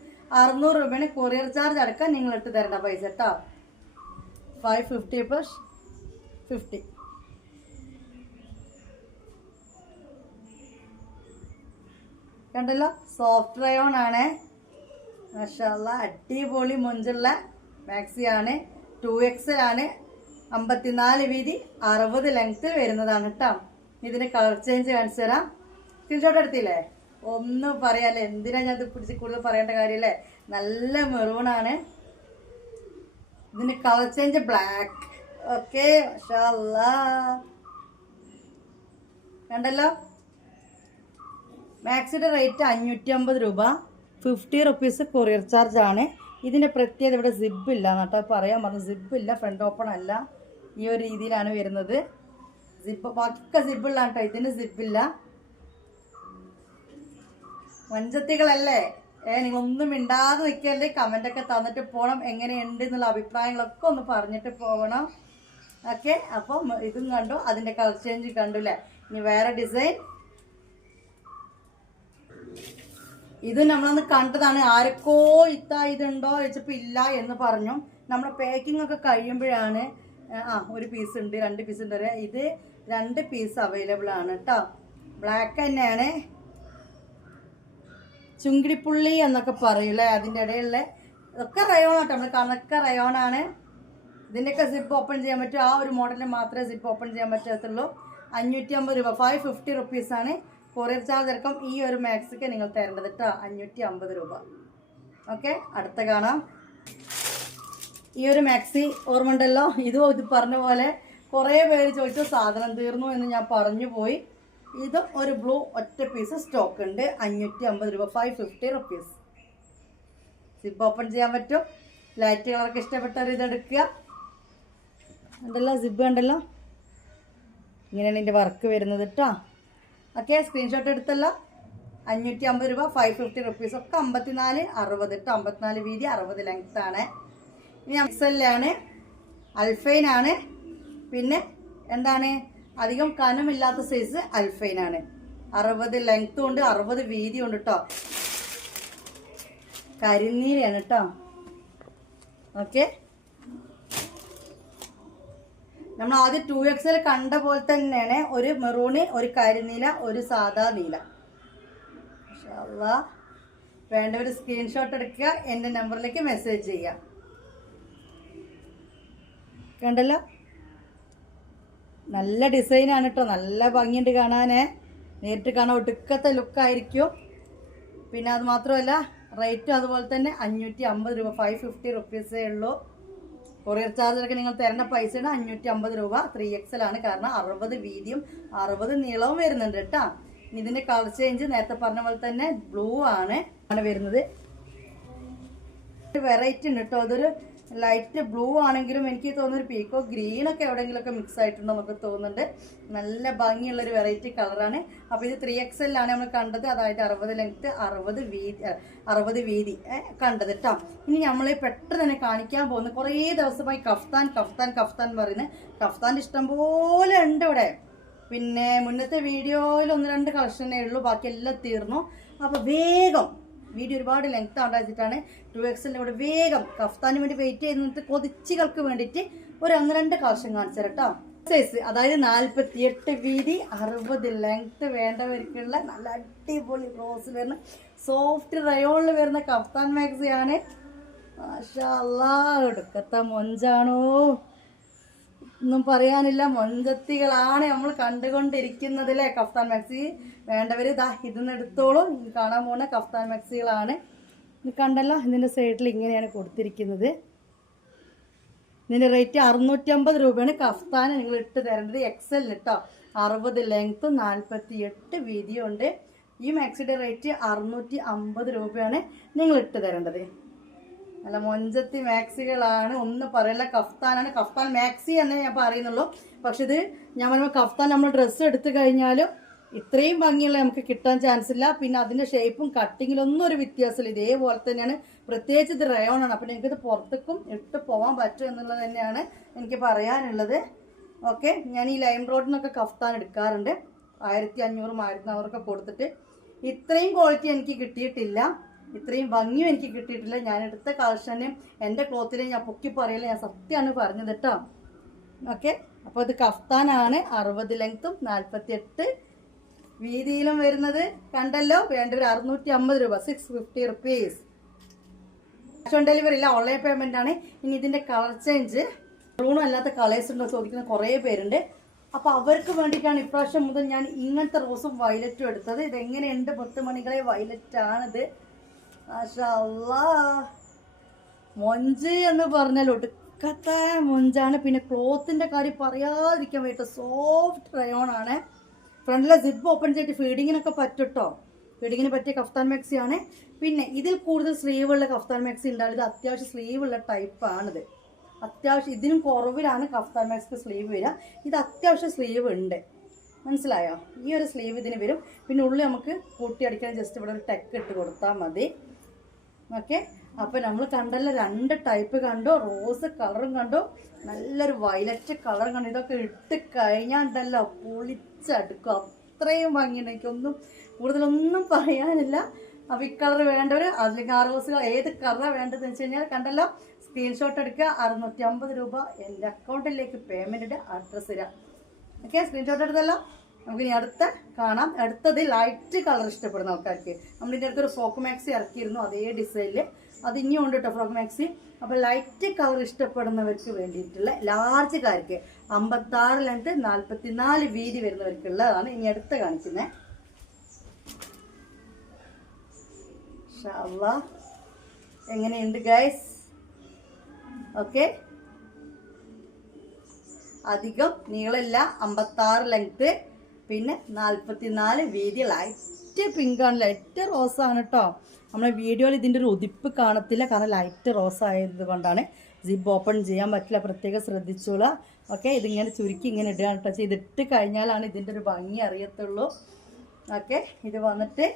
600 രൂപയാണ് കൊറിയർ ചാർജ് അടക്കം നിങ്ങൾ ഇട്ട് തരേണ്ട പൈസ കേട്ടോ. 550 + 50. കണ്ടല്ലോ, സോഫ്റ്റ് റയോൺ ആണ്. മാഷാഅല്ലാഹ് അടിപൊളി മൊഞ്ചുള്ള മാക്സിയാണ്. 2XL ആണ്. 54 വീതി 60 ലെങ്ത്തിൽ വരുന്നതാണ് കേട്ടോ. ഇതിന് കളർ ചേഞ്ച് കാണിച്ചു തരാം. സ്ക്രീൻഷോട്ട് എടുത്തില്ലേ? ഒന്നും പറയാല്ലേ, എന്തിനാ ഞാൻ ഇത് പിടിച്ച് കൂടുതൽ പറയേണ്ട കാര്യമല്ലേ. നല്ല മെറൂണാണ്. ഇതിന് കളർ ചേഞ്ച് ബ്ലാക്ക്. ഓക്കെ, മാഷാഅല്ലാഹ് കണ്ടല്ലോ. മാക്സിയുടെ റേറ്റ് 550 രൂപ. 50 റുപ്പീസ് കൊറിയർ ചാർജ് ആണ്. ഇതിൻ്റെ പ്രത്യേകത ഇവിടെ സിബ് ഇല്ല കേട്ടോ, പറയാൻ പറഞ്ഞു. സിബ് ഇല്ല, ഫ്രണ്ട് ഓപ്പൺ അല്ല, ഈ ഒരു രീതിയിലാണ് വരുന്നത്. സിബ് ബാക്കിയൊക്കെ സിബിള്ള കേട്ടോ, ഇതിന് സിബില്ല. വഞ്ചത്തികളല്ലേ, നിങ്ങളൊന്നും മിണ്ടാതെ നിൽക്കല്ലേ, കമൻ്റൊക്കെ തന്നിട്ട് പോകണം. എങ്ങനെയുണ്ട് എന്നുള്ള അഭിപ്രായങ്ങളൊക്കെ ഒന്ന് പറഞ്ഞിട്ട് പോകണം. ഓക്കെ, അപ്പം ഇതും കണ്ടു, അതിൻ്റെ കളർ ചേഞ്ച് കണ്ടുല്ലേ. ഇനി വേറെ ഡിസൈൻ, ഇത് നമ്മളൊന്ന് കണ്ടതാണ്. ആരൊക്കോ ഇതുണ്ടോ ചോദിച്ചപ്പോൾ ഇല്ല എന്ന് പറഞ്ഞു. നമ്മുടെ പാക്കിംഗ് ഒക്കെ കഴിയുമ്പോഴാണ് ഒരു പീസ് ഉണ്ട്, 2 പീസ് ഉണ്ട്. ഇത് 2 പീസ് അവൈലബിൾ ആണ് കേട്ടോ. ബ്ലാക്ക് തന്നെയാണ്, ചുങ്കിടിപ്പുള്ളി എന്നൊക്കെ പറയൂലേ. അതിൻ്റെ ഇടയിലുള്ള ഇതൊക്കെ റയോൺ കേട്ടോ, നമ്മൾ കണക്ക റയോണാണ്. ഇതിൻ്റെയൊക്കെ സിപ്പ് ഓപ്പൺ ചെയ്യാൻ പറ്റും. ആ ഒരു മോഡലിന് മാത്രമേ സിപ്പ് ഓപ്പൺ ചെയ്യാൻ പറ്റത്തുള്ളൂ. 550 രൂപ, 550 റുപ്പീസാണ് കൊറിയർ ചാർജ് അടക്കം ഈ ഒരു മാക്സിക്ക് നിങ്ങൾ തരേണ്ടത് കേട്ടോ. 550 രൂപ. ഓക്കെ, അടുത്ത കാണാം. ഈ ഒരു മാക്സി ഓർമ്മണ്ടല്ലോ, ഇത് പറഞ്ഞ പോലെ കുറേ പേര് ചോദിച്ചു, സാധനം തീർന്നു എന്ന് ഞാൻ പറഞ്ഞു പോയി. ഇതും ഒരു ബ്ലൂ ഒറ്റ പീസ് സ്റ്റോക്ക് ഉണ്ട്. 550 രൂപ, 550 റുപ്പീസ്. സിപ്പ് ഓപ്പൺ ചെയ്യാൻ പറ്റും. ലൈറ്റ് കളറൊക്കെ ഇഷ്ടപ്പെട്ടവർ ഇതെടുക്കുക. ഉണ്ടല്ലോ, സിബ് ഉണ്ടല്ലോ, ഇങ്ങനെയാണ് ഇതിൻ്റെ വർക്ക് വരുന്നത് കേട്ടോ. Okay, screenshot എടുത്തല്ലോ. 550 രൂപ, 550 റുപ്പീസ്. ഒക്കെ 54, 60 കേട്ടോ. 54 വീതി, 60 ലെങ്ത് ആണ്. ഇനി എക്സലാണ്, അൽഫൈനാണ്. പിന്നെ എന്താണ്, അധികം കനമില്ലാത്ത സൈസ് അൽഫൈനാണ്. 60 ലെങ്ത്തും ഉണ്ട്, 60 വീതിയും ഉണ്ട് കേട്ടോ. കരിനീലയാണ് കേട്ടോ. ഓക്കെ, നമ്മൾ ആദ്യം 2XL കണ്ട പോലെ തന്നെയാണ്. ഒരു മെറൂണ്, ഒരു കരിനീല, ഒരു സാധാ നീല. വേണ്ടവർ സ്ക്രീൻഷോട്ട് എടുക്കുക, എൻ്റെ നമ്പറിലേക്ക് മെസ്സേജ് ചെയ്യുക. കണ്ടല്ലോ, നല്ല ഡിസൈനാണ് കേട്ടോ, നല്ല ഭംഗിയുണ്ട് കാണാനേ. നേരിട്ട് കാണാൻ ഒടുക്കത്തെ ലുക്കായിരിക്കും. പിന്നെ അത് മാത്രമല്ല, റേറ്റും അതുപോലെ തന്നെ 550 രൂപ, 550 റുപ്പീസേ ഉള്ളൂ. കൊറിയർ ചാർജൊക്കെ നിങ്ങൾ തരേണ്ട പൈസയാണ് 550 രൂപ. 3XL ആണ്, കാരണം 60 വീതിയും 60 നീളവും വരുന്നുണ്ട് കേട്ടോ. ഇതിൻ്റെ കളർ ചേഞ്ച് നേരത്തെ പറഞ്ഞ പോലെ തന്നെ ബ്ലൂ ആണ് വരുന്നത്. വെറൈറ്റി ഉണ്ട് കേട്ടോ. അതൊരു ലൈറ്റ് ബ്ലൂ ആണെങ്കിലും എനിക്ക് തോന്നുന്നൊരു പീക്കോ ഗ്രീനൊക്കെ എവിടെയെങ്കിലുമൊക്കെ മിക്സ് ആയിട്ടുണ്ടോ നമുക്ക് തോന്നുന്നുണ്ട്. നല്ല ഭംഗിയുള്ളൊരു വെറൈറ്റി കളറാണ്. അപ്പോൾ ഇത് 3XL ആണ് നമ്മൾ കണ്ടത്, അതായത് 60 ലെങ്ത്ത്, 60 വീതി കണ്ടത് കേട്ടോ. ഇനി നമ്മൾ പെട്ടെന്ന് തന്നെ കാണിക്കാൻ പോകുന്നത്, കുറേ ദിവസമായി കഫ്താൻ പറയുന്നത്. കഫ്താൻ്റെ ഇഷ്ടംപോലെ ഉണ്ട് ഇവിടെ. പിന്നെ മുന്നത്തെ വീഡിയോയിൽ 1-2 കളക്ഷനേ ഉള്ളൂ, ബാക്കിയെല്ലാം തീർന്നു. അപ്പോൾ വേഗം വീഡിയോ ഒരുപാട് ലെങ്ത് ആണ്ടാച്ചിട്ടാണ് 2XL ഇവിടെ വേഗം കഫ്താന് വേണ്ടി വെയിറ്റ് ചെയ്യുന്നിട്ട് കൊതിച്ചുകൾക്ക് വേണ്ടിയിട്ട് ഒരു 1-2 കളക്ഷൻ കാണിച്ചു കേട്ടോ. സൈസ് അതായത് 48 വീതി, 60 ലെങ്ത് വേണ്ടവർക്കുള്ള നല്ല അടിപൊളി റോസിൽ വരുന്ന സോഫ്റ്റ് റയോണിൽ വരുന്ന കഫ്താൻ മാക്സിയാണ്. മാഷാ അല്ലാഹ്, ഒടുക്കത്തെ മൊഞ്ചാണോ, ഒന്നും പറയാനില്ല. മൊഞ്ചത്തികളാണ് നമ്മൾ കണ്ടുകൊണ്ടിരിക്കുന്നത് അല്ലേ. കഫ്താൻ മാക്സി വേണ്ടവർ ഇതൊന്ന് എടുത്തോളൂ. കാണാൻ പോകുന്ന കഫ്താൻ മാക്സികളാണ്. കണ്ടല്ലോ, ഇതിൻ്റെ സൈഡിൽ ഇങ്ങനെയാണ് കൊടുത്തിരിക്കുന്നത്. ഇതിൻ്റെ റേറ്റ് 650 രൂപയാണ്. കഫ്താൻ നിങ്ങൾ ഇട്ട് തരേണ്ടത് XL കേട്ടോ. 60 ലെങ്ത്തും 48 വീതിയും ഉണ്ട്. ഈ മാക്സിയുടെ റേറ്റ് 650 രൂപയാണ് നിങ്ങൾ ഇട്ട് തരേണ്ടത്. നല്ല മൊഞ്ചത്തി മാക്സികളാണ്, ഒന്നും പറയില്ല. കഫ്താനാണ്, കഫ്താൻ മാക്സി എന്നേ ഞാൻ പറയുന്നുള്ളൂ. പക്ഷെ ഇത് ഞാൻ പറയുമ്പോൾ കഫ്താൻ നമ്മൾ ഡ്രസ്സ് എടുത്തു കഴിഞ്ഞാലും ഇത്രയും ഭംഗിയുള്ള നമുക്ക് കിട്ടാൻ ചാൻസ് ഇല്ല. പിന്നെ അതിൻ്റെ ഷേപ്പും കട്ടിങ്ങിലൊന്നും ഒരു വ്യത്യാസമില്ല, ഇതേപോലെ തന്നെയാണ്. പ്രത്യേകിച്ച് ഇത് റയോണാണ്, അപ്പോൾ എനിക്കിത് പുറത്തേക്കും ഇട്ട് പോകാൻ പറ്റും എന്നുള്ളത് തന്നെയാണ് എനിക്ക് പറയാനുള്ളത്. ഓക്കെ, ഞാൻ ഈ ലൈം റോഡിൽ നിന്നൊക്കെ കഫ്താൻ എടുക്കാറുണ്ട്. 1500, 1400 കൊടുത്തിട്ട്. ഇത്രയും ക്വാളിറ്റി എനിക്ക് കിട്ടിയിട്ടില്ല, ഇത്രയും ഭംഗിയും എനിക്ക് കിട്ടിയിട്ടില്ല. ഞാൻ എടുത്ത കളക്ഷനും എൻ്റെ ക്ലോത്തിൽ ഞാൻ പൊക്കി പറയില്ല, ഞാൻ സത്യമാണ് പറഞ്ഞത് കേട്ടോ. ഓക്കെ, അപ്പോൾ ഇത് കഫ്താനാണ്. 60 ലെങ്ത്തും 48 വീതിയിലും വരുന്നത്. കണ്ടല്ലോ, വേണ്ടവർ 650 രൂപ, 650 റുപ്പീസ്. ക്യാഷ് ഓൺ ഡെലിവറി ഇല്ല, ഓൺലൈൻ പേയ്മെൻ്റ് ആണ്. ഇനി ഇതിൻ്റെ കളർ ചേഞ്ച്, ബ്രൂണും അല്ലാത്ത കളേഴ്സ് ഉണ്ടോ ചോദിക്കുന്ന കുറേ പേരുണ്ട്. അപ്പോൾ അവർക്ക് വേണ്ടിയിട്ടാണ് ഇപ്രാവശ്യം മുതൽ ഞാൻ ഇങ്ങനത്തെ റോസും വയലറ്റും എടുത്തത്. ഇതെങ്ങനെയുണ്ട് മുത്തുമണികളെ, വയലറ്റാണിത്. മാഷാ അല്ലാഹ്, മൊഞ്ച് എന്ന് പറഞ്ഞാൽ ഒടുക്കത്തെ മൊഞ്ചാണ്. പിന്നെ ക്ലോത്തിൻ്റെ കാര്യം പറയാതിരിക്കാൻ വേണ്ടിയിട്ട് സോഫ്റ്റ് റയോൺ ആണ്. ഫ്രണ്ടിലെ സിബ് ഓപ്പൺ ചെയ്തിട്ട് ഫീഡിങ്ങിനൊക്കെ പറ്റും കേട്ടോ. ഫീഡിങ്ങിന് പറ്റിയ കഫ്താൻ മാക്സിയാണ്. പിന്നെ ഇതിൽ കൂടുതൽ സ്ലീവുള്ള കഫ്താൻ മാക്സി ഉണ്ടാവും. ഇത് അത്യാവശ്യം സ്ലീവുള്ള ടൈപ്പാണിത്. അത്യാവശ്യം ഇതിനും കുറവിലാണ് കഫ്താൻ മാക്സിക്ക് സ്ലീവ് വരിക. ഇത് അത്യാവശ്യം സ്ലീവ് ഉണ്ട്, മനസ്സിലായോ. ഈ ഒരു സ്ലീവ് ഇതിന് വരും. പിന്നെ ഉള്ളിൽ നമുക്ക് കൂട്ടി അടിക്കാൻ ജസ്റ്റ് ഇവിടെ ഒരു ടെക്ക് ഇട്ട് കൊടുത്താൽ മതി. ഓക്കെ, അപ്പോൾ നമ്മൾ കണ്ടല്ലോ 2 ടൈപ്പ് കണ്ടു, റോസ് കളറും കണ്ടു, നല്ലൊരു വയലറ്റ് കളറും കണ്ടു. ഇതൊക്കെ ഇട്ട് കഴിഞ്ഞാൽ ഉണ്ടല്ലോ പൊളിച്ചടുക്കും, അത്രയും ഭംഗിയുണ്ട്. എനിക്കൊന്നും കൂടുതലൊന്നും പറയാനില്ല. അപ്പോൾ ഈ കളർ വേണ്ടവർ അല്ലെങ്കിൽ ആ റോസ് ഏത് കളറാണ് വേണ്ടതെന്ന് വെച്ച് കഴിഞ്ഞാൽ കണ്ടല്ലോ, സ്ക്രീൻഷോട്ട് എടുക്കുക. 650 രൂപ എൻ്റെ അക്കൗണ്ടിലേക്ക് പേയ്മെൻറ്റ് ഇടുക, അഡ്രസ്സ് ഇടുക. ഓക്കെ, സ്ക്രീൻഷോട്ട് എടുത്തല്ലോ. നമുക്കിനി അടുത്ത കാണാം. അടുത്തത് ലൈറ്റ് കളർ ഇഷ്ടപ്പെടുന്ന ആൾക്കാർക്ക് നമ്മളിൻ്റെ അടുത്തൊരു ഫ്രോക്ക് മാക്സി ഇറക്കിയിരുന്നു അതേ ഡിസൈനിൽ. അത് ഇനിയും ഉണ്ട് കേട്ടോ ഫ്രോക്ക് മാക്സി. അപ്പോൾ ലൈറ്റ് കളർ ഇഷ്ടപ്പെടുന്നവർക്ക് വേണ്ടിയിട്ടുള്ള ലാർജുകാർക്ക് 56 ലെങ്ത് 44 വീതി വരുന്നവർക്കുള്ളതാണ് ഇനി അടുത്ത കാണിക്കുന്നത്. എങ്ങനെയുണ്ട് ഗൈസ്? ഓക്കെ, അധികം നീളമില്ല, 56 ലെങ്ത്, പിന്നെ 44 വീതി. ലൈറ്റ് പിങ്കാണ്, ലൈറ്റ് റോസാണ് കേട്ടോ. നമ്മുടെ വീഡിയോയിൽ ഇതിൻ്റെ ഒരു ഉതിപ്പ് കാണത്തില്ല, കാരണം ലൈറ്റ് റോസ് ആയത് കൊണ്ടാണ്. ജിബ് ഓപ്പൺ ചെയ്യാൻ പറ്റില്ല, പ്രത്യേകം ശ്രദ്ധിച്ചോളാം. ഓക്കെ, ഇതിങ്ങനെ ചുരുക്കി ഇങ്ങനെ ഇടുകയാണ് കേട്ടോ. ചെയ്തിട്ട് കഴിഞ്ഞാലാണ് ഇതിൻ്റെ ഒരു ഭംഗി അറിയത്തുള്ളൂ. ഓക്കെ, ഇത് വന്നിട്ട്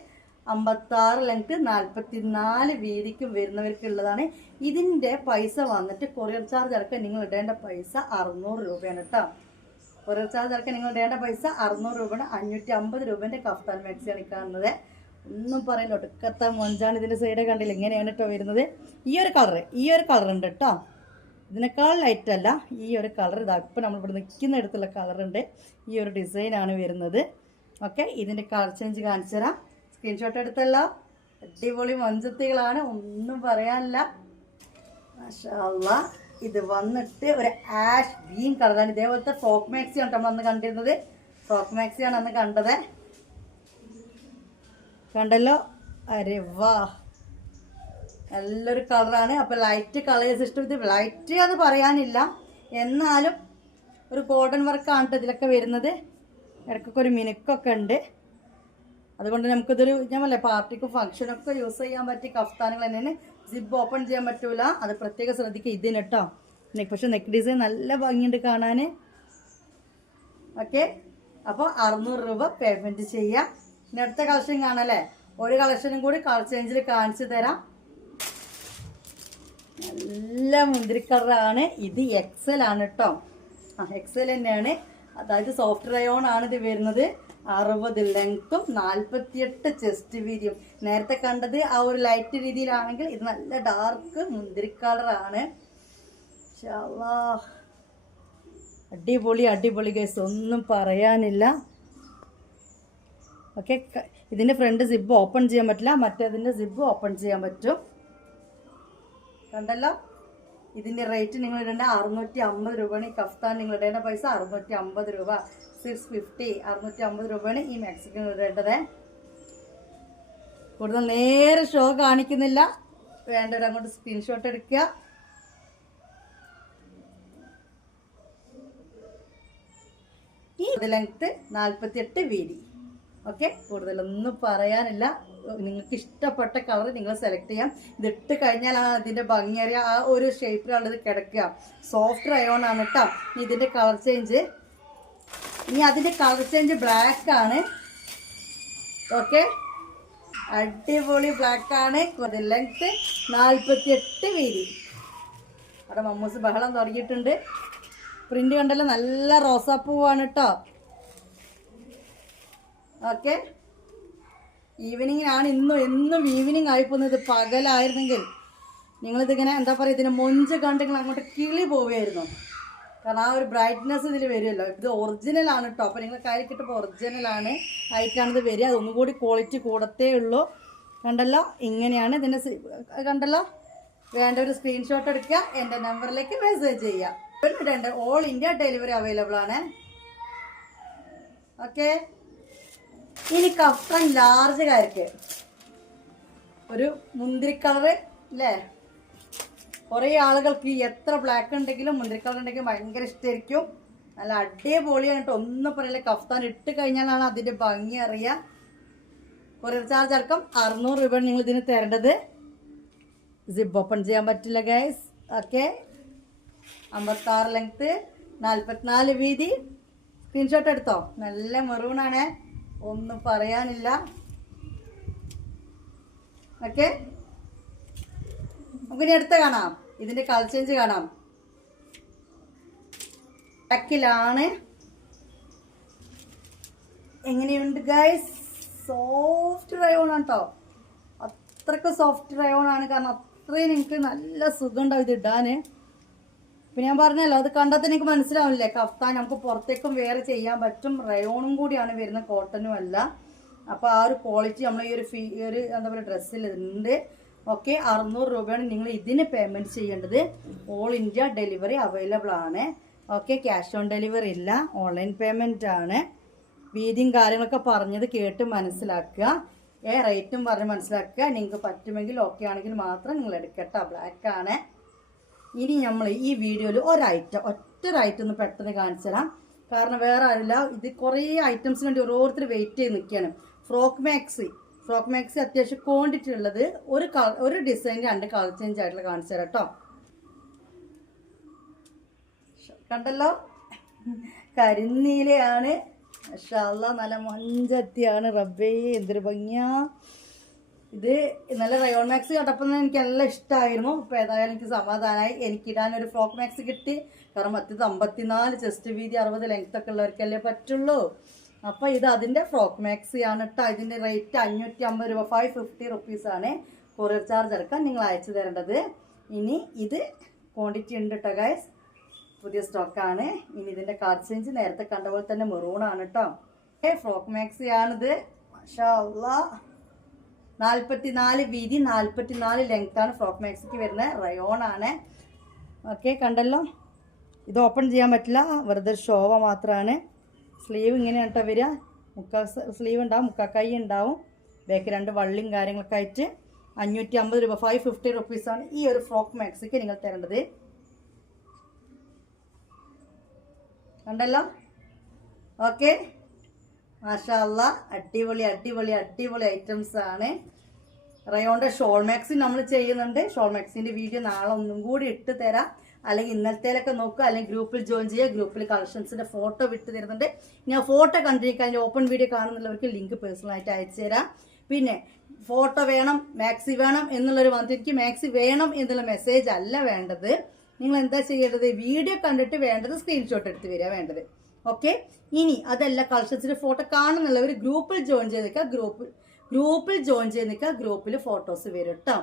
56 ലെങ്ത് 44 വീതിക്കും വരുന്നവർക്കുള്ളതാണ്. ഇതിൻ്റെ പൈസ വന്നിട്ട് കൊറിയർ ചാർജ് അടക്കം നിങ്ങൾ ഇടേണ്ട പൈസ 600 രൂപയാണ് കേട്ടോ. കൊറിയർ ചാർജ് അടക്കം നിങ്ങൾ ഇടേണ്ട പൈസ 600 രൂപയാണ്. 550 രൂപേൻ്റെ കഫ്താൻ മാക്സിയാണ് ഈ കാണുന്നത്. ഒന്നും പറയില്ല, ഒടുക്കത്തെ മൊഞ്ചാണ്. ഇതിൻ്റെ സൈഡ് കണ്ടില്ല, ഇങ്ങനെയാണ് കേട്ടോ വരുന്നത്. ഈ ഒരു കളർ ഉണ്ട് കേട്ടോ. ഇതിനേക്കാൾ ലൈറ്റ് അല്ല, ഈ ഒരു കളർ ഇതാ ഇപ്പം നമ്മളിവിടെ നിൽക്കുന്ന അടുത്തുള്ള കളറുണ്ട്. ഈ ഒരു ഡിസൈനാണ് വരുന്നത്. ഓക്കെ, ഇതിൻ്റെ കളർ ചേഞ്ച് കാണിച്ചു തരാം. സ്ക്രീൻഷോട്ട് എടുത്തല്ലോ. അടിപൊളി മൊഞ്ചത്തികളാണ്, ഒന്നും പറയാനില്ല. മാഷാ അല്ലാഹ്. ഇത് വന്നിട്ട് ഒരു ആഷ് ഗ്രീൻ കളറാണ്. ഇതേപോലത്തെ ഫ്രോക്ക് മാക്സിയാണ് നമ്മൾ അന്ന് കണ്ടിരുന്നത്. ഫ്രോക്ക് മാക്സിയാണ് അന്ന് കണ്ടത്. കണ്ടല്ലോ, അരെ വാ, നല്ലൊരു കളറാണ്. അപ്പോൾ ലൈറ്റ് കളേഴ്സ് ഇഷ്ടം. ഇത് ലൈറ്റ് എന്ന് പറയാനില്ല, എന്നാലും ഒരു ഗോൾഡൻ വർക്കാണ് ഇതിലൊക്കെ വരുന്നത്. ഇടയ്ക്കൊക്കെ ഒരു മിനുക്കൊക്കെ ഉണ്ട്. അതുകൊണ്ട് നമുക്കിതൊരു ഞാൻ പറയാം പാർട്ടിക്കും ഫംഗ്ഷനൊക്കെ യൂസ് ചെയ്യാൻ പറ്റിയ കഫ്താനുകൾ തന്നെയാണ്. ജിബ് ഓപ്പൺ ചെയ്യാൻ പറ്റൂല, അത് പ്രത്യേകം ശ്രദ്ധിക്കുക. ഇതിന് കേട്ടോ പക്ഷെ നെക്ക് ഡിസൈൻ നല്ല ഭംഗിയുണ്ട് കാണാൻ. ഓക്കെ, അപ്പോൾ 600 രൂപ പേയ്മെൻറ്റ് ചെയ്യാം. ഇനി അടുത്ത കളക്ഷൻ കാണാല്ലേ. ഒരു കളക്ഷനും കൂടി കളർ ചേഞ്ചിൽ കാണിച്ചു തരാം. നല്ല മുന്തിരി കളറാണ്. ഇത് എക്സൽ ആണ് കേട്ടോ. എക്സൽ തന്നെയാണ്, അതായത് സോഫ്റ്റ് റയോൺ ആണ് ഇത് വരുന്നത്. 60 ലെങ്ത്തും 48 ചെസ്റ്റ് വീതിയും. നേരത്തെ കണ്ടത് ആ ഒരു ലൈറ്റ് രീതിയിലാണെങ്കിൽ ഇത് നല്ല ഡാർക്ക് മുന്തിരി കളറാണ്. അടിപൊളി അടിപൊളി ഗൈസ്, ഒന്നും പറയാനില്ല. ഓക്കെ, ഇതിൻ്റെ ഫ്രണ്ട് സിബ് ഓപ്പൺ ചെയ്യാൻ പറ്റില്ല, മറ്റേതിൻ്റെ സിബ് ഓപ്പൺ ചെയ്യാൻ പറ്റും. കണ്ടല്ലോ, ഇതിൻ്റെ റേറ്റ് നിങ്ങൾ ഇടേണ്ട 650 രൂപയാണ്. ഈ കഫ്താൻ നിങ്ങൾ ഇടേണ്ട പൈസ 650 രൂപ. 650 650 രൂപയാണ് ഈ മാക്സിക്കും ഇടേണ്ടത്. കൂടുതൽ നേരെ ഷോ കാണിക്കുന്നില്ല, വേണ്ടവർ അങ്ങോട്ട് സ്ക്രീൻഷോട്ട് എടുക്കുക. ഈ ലെങ്ത്ത് 48 വീതി. ഓക്കെ, കൂടുതലൊന്നും പറയാനില്ല. നിങ്ങൾക്ക് ഇഷ്ടപ്പെട്ട കളർ നിങ്ങൾ സെലക്ട് ചെയ്യാം. ഇതിട്ട് കഴിഞ്ഞാലാണ് അതിൻ്റെ ഭംഗി അറിയുക. ആ ഒരു ഷേപ്പിലാണ് ഇത് കിടക്കുക. സോഫ്റ്റ് റയോൺ ആണ് കേട്ടോ. ഇതിൻ്റെ കളർ ചേഞ്ച്, ഇനി അതിൻ്റെ കളർ ചേഞ്ച് ബ്ലാക്ക് ആണ്. ഓക്കെ, അടിപൊളി ബ്ലാക്ക് ആണ്. ലെങ്ത്ത് 48 വീതി. അവിടെ മമ്മൂസ് ബഹളം തുടങ്ങിയിട്ടുണ്ട്. പ്രിന്റ് കണ്ടല്ലോ, നല്ല റോസാപ്പൂവാണ് കേട്ടോ. ഓക്കെ, ഈവനിങ്ങിനാണ് എന്നും ഈവനിങ് ആയിപ്പോകുന്നത്. പകലായിരുന്നെങ്കിൽ നിങ്ങളിതിങ്ങനെ എന്താ പറയുക, ഇതിന് മൊഞ്ച് കണ്ടെങ്കിൽ അങ്ങോട്ട് കിളി പോവുകയായിരുന്നു. കാരണം ആ ഒരു ബ്രൈറ്റ്നെസ് ഇതിൽ വരുമല്ലോ. ഇത് ഒറിജിനലാണ് കേട്ടോ. അപ്പോൾ നിങ്ങൾ കയ്യിൽ കിട്ടുമ്പോൾ ഒറിജിനലാണ് ആയിട്ടാണിത് വരിക. അതൊന്നുകൂടി ക്വാളിറ്റി കൂടത്തേ ഉള്ളൂ. കണ്ടല്ലോ, ഇങ്ങനെയാണ് ഇതിൻ്റെ കണ്ടല്ലോ. വേണ്ട ഒരു സ്ക്രീൻഷോട്ട് എടുക്കുക, എൻ്റെ നമ്പറിലേക്ക് മെസ്സേജ് ചെയ്യുക. ഓൾ ഇന്ത്യ ഡെലിവറി അവൈലബിൾ ആണ്. ഓക്കെ, ഇനി കഫ്താൻ ലാർജുകാർക്ക് ഒരു മുന്തിരി കളറ് അല്ലേ. കുറേ ആളുകൾക്ക് എത്ര ബ്ലാക്ക് ഉണ്ടെങ്കിലും മുന്തിരി കളർ ഉണ്ടെങ്കിലും ഭയങ്കര ഇഷ്ടമായിരിക്കും. നല്ല അടിപൊളിയാണ് കേട്ടോ, ഒന്നും പറയില്ല. കഫ്താൻ ഇട്ട് കഴിഞ്ഞാലാണ് അതിൻ്റെ ഭംഗി അറിയുക. കൊറിയർ ചാർജ് അടക്കം 600 രൂപയാണ് നിങ്ങൾ ഇതിന് തരേണ്ടത്. സിബ് ഓപ്പൺ ചെയ്യാൻ പറ്റില്ല ഗൈസ്. ഓക്കെ, 56 ലെങ്ത്ത് 44 വീതി. സ്ക്രീൻഷോട്ട് എടുത്തോ. നല്ല മെറൂണാണ്, ഒന്നും പറയാനില്ല. ഓക്കെ, നമുക്കിനി അടുത്ത കാണാം. ഇതിന്റെ കളർ ചേഞ്ച് കാണാം. ാണ്. എങ്ങനെയുണ്ട് ഗൈസ്? സോഫ്റ്റ് റയോൺ ആണ് കേട്ടോ. അത്രക്ക് സോഫ്റ്റ് റയോൺ ആണ്. കാരണം അത്രയും നിങ്ങൾക്ക് നല്ല സുഖം ഉണ്ടാവും ഇത് ഇടാന്. പിന്നെ ഞാൻ പറഞ്ഞല്ലോ, അത് കണ്ടാൽ എനിക്ക് മനസ്സിലാവില്ലേ, കഫ്താൻ നമുക്ക് പുറത്തേക്കും വേറെ ചെയ്യാൻ പറ്റും. റയോണും കൂടിയാണ് വരുന്നത്, കോട്ടനും അല്ല. അപ്പോൾ ആ ഒരു ക്വാളിറ്റി നമ്മൾ ഈ ഒരു എന്താ പറയുക ഡ്രസ്സിൽ ഉണ്ട്. ഓക്കെ, 600 രൂപയാണ് നിങ്ങൾ ഇതിന് പേയ്മെൻറ്റ് ചെയ്യേണ്ടത്. ഓൾ ഇന്ത്യ ഡെലിവറി അവൈലബിൾ ആണ്. ഓക്കെ, ക്യാഷ് ഓൺ ഡെലിവറി ഇല്ല, ഓൺലൈൻ പേയ്മെൻ്റ് ആണ്. വീതിയും കാര്യങ്ങളൊക്കെ പറഞ്ഞത് കേട്ട് മനസ്സിലാക്കുക. റേറ്റും പറഞ്ഞ് മനസ്സിലാക്കുക. നിങ്ങൾക്ക് പറ്റുമെങ്കിൽ ഓക്കെ ആണെങ്കിൽ മാത്രം നിങ്ങൾ എടുക്കട്ടോ. ബ്ലാക്ക് ആണ്. ഇനി നമ്മൾ ഈ വീഡിയോയിൽ ഒറ്റ ഐറ്റം ഒന്ന് പെട്ടെന്ന് കാണിച്ചു തരാം. കാരണം വേറെ ആരില്ല, ഇത് കുറേ ഐറ്റംസിന് വേണ്ടി ഓരോരുത്തർ വെയിറ്റ് ചെയ്ത് നിൽക്കുകയാണ്. ഫ്രോക്ക് മാക്സി അത്യാവശ്യം ക്വാണ്ടിറ്റി ഉള്ളത് ഒരു ഡിസൈൻ 2 കളർ ചേഞ്ച് ആയിട്ടുള്ള കാണിച്ചു തരാം കേട്ടോ. കണ്ടല്ലോ, കരിനീലയാണ്. മാഷാഅല്ലാ, നല്ല മഞ്ചത്തിയാണ്. റബ്ബേ എന്തൊരു ഭംഗിയാ. ഇത് നല്ല റയോൺ മാക്സി കണ്ടപ്പോൾ എനിക്ക് നല്ല ഇഷ്ടമായിരുന്നു. ഇപ്പോൾ ഏതായാലും എനിക്ക് സമാധാനമായി. എനിക്കിടാനൊരു ഫ്രോക്ക് മാക്സി കിട്ടി. കാരണം മറ്റത് 54 ചെസ്റ്റ് വീതി 60 ലെങ്ത് ഒക്കെ ഉള്ളവർക്കല്ലേ പറ്റുള്ളൂ. അപ്പോൾ ഇത് അതിൻ്റെ ഫ്രോക്ക് മാക്സി ആണ് കേട്ടോ. ഇതിൻ്റെ റേറ്റ് 550 രൂപ, 550 റുപ്പീസാണ്. കൊറിയർ ചാർജ് അടക്കം നിങ്ങൾ അയച്ചു തരേണ്ടത്. ഇനി ഇത് ക്വാണ്ടിറ്റി ഉണ്ട് കേട്ടോ ഗൈസ്, പുതിയ സ്റ്റോക്കാണ്. ഇനി ഇതിൻ്റെ കളർ ചേഞ്ച് നേരത്തെ കണ്ട പോലെ തന്നെ മെറൂണാണ് കേട്ടോ. ഫ്രോക്ക് മാക്സി ആണിത്. മാഷാഅല്ലാ, 44 വീതി 44 ലെങ്ത് ആണ് ഫ്രോക്ക് മാക്സിക്ക് വരുന്നത്. റയോൺ ആണ്. ഓക്കെ, കണ്ടല്ലോ. ഇത് ഓപ്പൺ ചെയ്യാൻ പറ്റില്ല, വെറുതെ ഷോവ മാത്രമാണ്. സ്ലീവ് ഇങ്ങനെയാണ് കേട്ടോ വരിക. സ്ലീവ് ഉണ്ടാവും, മുക്കാക്കൈ ഉണ്ടാവും. ബാക്ക് 2 വള്ളിയും കാര്യങ്ങളൊക്കെ ആയിട്ട് 550 രൂപ, 550 റുപ്പീസാണ് ഈ ഒരു ഫ്രോക്ക് മാക്സിക്ക് നിങ്ങൾ തരേണ്ടത്. കണ്ടല്ലോ. ഓക്കെ, മാഷാഅല്ലാ, അടിപൊളി ഐറ്റംസ് ആണ്. റയോണിൻ്റെ ഷോൾ മാക്സി നമ്മൾ ചെയ്യുന്നുണ്ട്. ഷോൾ മാക്സിൻ്റെ വീഡിയോ നാളെ ഒന്നും കൂടി ഇട്ട് തരാം. അല്ലെങ്കിൽ ഇന്നലത്തേലൊക്കെ നോക്കുക, അല്ലെങ്കിൽ ഗ്രൂപ്പിൽ ജോയിൻ ചെയ്യുക. ഗ്രൂപ്പിൽ കളക്ഷൻസിൻ്റെ ഫോട്ടോ വിട്ട് തരുന്നുണ്ട്. ഞാൻ ഫോട്ടോ കണ്ടിരിക്കുക, അതിൻ്റെ ഓപ്പൺ വീഡിയോ കാണുന്നുള്ളവർക്ക് ലിങ്ക് പേഴ്സണലായിട്ട് അയച്ചു തരാം. പിന്നെ ഫോട്ടോ വേണം, മാക്സി വേണം എന്നുള്ളൊരു വന്നിട്ട് എനിക്ക് മാക്സി വേണം എന്നുള്ള മെസ്സേജ് അല്ല വേണ്ടത്. നിങ്ങൾ എന്താ ചെയ്യേണ്ടത്? വീഡിയോ കണ്ടിട്ട് വേണ്ടത് സ്ക്രീൻഷോട്ട് എടുത്ത് വരിക വേണ്ടത്. ഓക്കെ, ഇനി അതല്ല കളക്ഷൻസിൻ്റെ ഫോട്ടോ കാണുന്നുള്ളവർ ഗ്രൂപ്പിൽ ജോയിൻ ചെയ്ത് നിൽക്കുക. ഗ്രൂപ്പിൽ ജോയിൻ ചെയ്ത് നിൽക്കുക. ഗ്രൂപ്പിൽ ഫോട്ടോസ് വരും കേട്ടോ.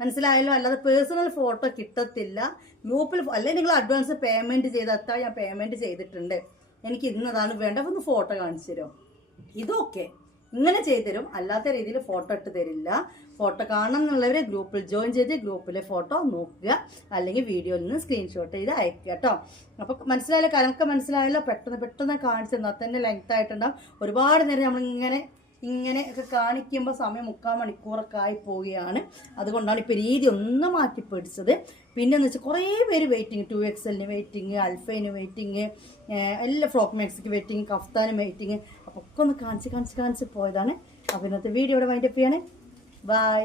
മനസ്സിലായല്ലോ? അല്ലാതെ പേഴ്സണൽ ഫോട്ടോ കിട്ടത്തില്ല. ഗ്രൂപ്പിൽ അല്ലെങ്കിൽ നിങ്ങൾ അഡ്വാൻസ് പേയ്മെൻറ്റ് ചെയ്ത് അത്ര ഞാൻ പേയ്മെൻറ്റ് ചെയ്തിട്ടുണ്ട്, എനിക്ക് ഇന്നതാണ് വേണ്ട, ഒന്ന് ഫോട്ടോ കാണിച്ചു തരും. ഇതൊക്കെ ഇങ്ങനെ ചെയ്തു തരും. അല്ലാത്ത രീതിയിൽ ഫോട്ടോ ഇട്ട് തരില്ല. ഫോട്ടോ കാണണം എന്നുള്ളവരെ ഗ്രൂപ്പിൽ ജോയിൻ ചെയ്ത് ഗ്രൂപ്പിലെ ഫോട്ടോ നോക്കുക, അല്ലെങ്കിൽ വീഡിയോയിൽ നിന്ന് സ്ക്രീൻഷോട്ട് ചെയ്ത് അയക്കുക കേട്ടോ. അപ്പോൾ മനസ്സിലായല്ലോ, കണക്ക് മനസ്സിലായല്ലോ. പെട്ടെന്ന് കാണിച്ചു തന്നാൽ തന്നെ ലെങ്ത് ആയിട്ടുണ്ടാവും. ഒരുപാട് നേരം നമ്മളിങ്ങനെ ഒക്കെ കാണിക്കുമ്പോൾ സമയം 3/4 മണിക്കൂറൊക്കെ ആയി പോവുകയാണ്. അതുകൊണ്ടാണ് ഇപ്പോൾ രീതി ഒന്ന് മാറ്റി പിടിച്ചത്. പിന്നെന്ന് വെച്ചാൽ കുറേ പേര് വെയിറ്റിങ്, 2XL വെയിറ്റിങ്, അൽഫൈന് വെയിറ്റിങ്, എല്ലാ ഫ്രോക്ക് മാക്സിക്ക് വെയിറ്റിങ്, കഫ്താന് വെയിറ്റിങ്. അപ്പോൾ ഒക്കെ ഒന്ന് കാണിച്ച് പോയതാണ്. അപ്പോൾ ഇന്നത്തെ വീഡിയോ ഇവിടെ വൈൻഡപ്പ് ചെയ്യാണ്. ബൈ.